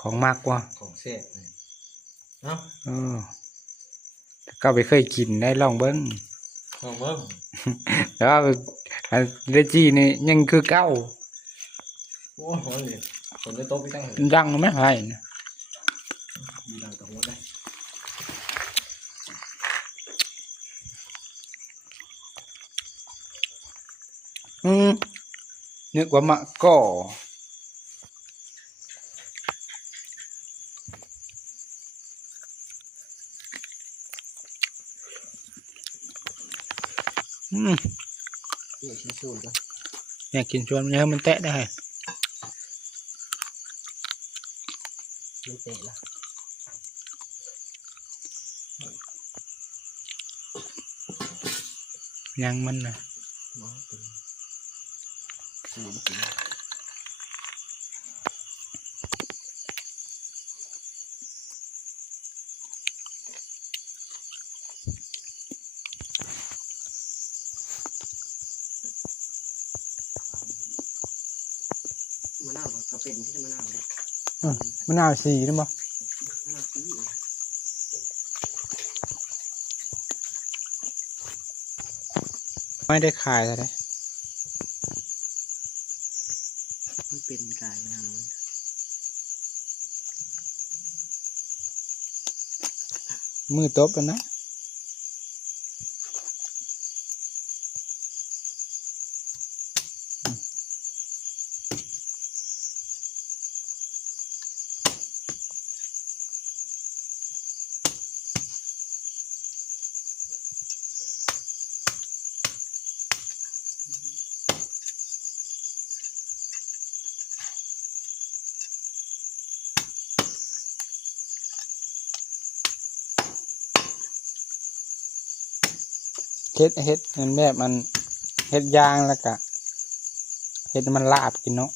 ของมากกว่าของแซ่บเนาะก็ไปเคยกินได้ลองเบิ้ง ของเบิ้ง แล้วเดจีนี่ยังคือเก้าโอ้โหเลยคนจะโต๊ะไปตั้งเลย ดังไม่หายนะ มีดังกับหัวได้นึกว่ามะก่อเดี๋ยวชิ้นส่วนกัน อยากกินชวนมันแตะได้ไม่เตะละ ยังมันนะ น้อยเป็นสูงจริงมะนาวก็เป็นที่มะนาวเลย มะนาวสีนะบ่ มะนาวปี ไม่ได้ขายอะไร มันเป็นกายมะนาวเลย มือตบกันนะเฮ็ดมันแบบมันเฮ็ดยางแล้วก็เฮ็ดมันลาบกินเนาะ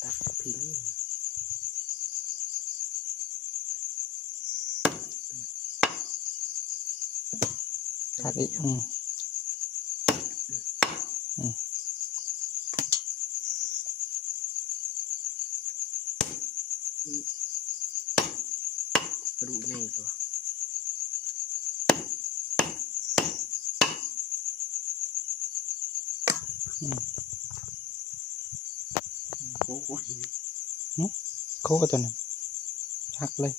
ตัดพิงตัดอีกกระดูกใหญ่กว่าโอ้โห โคกตัวนั้นชักเลย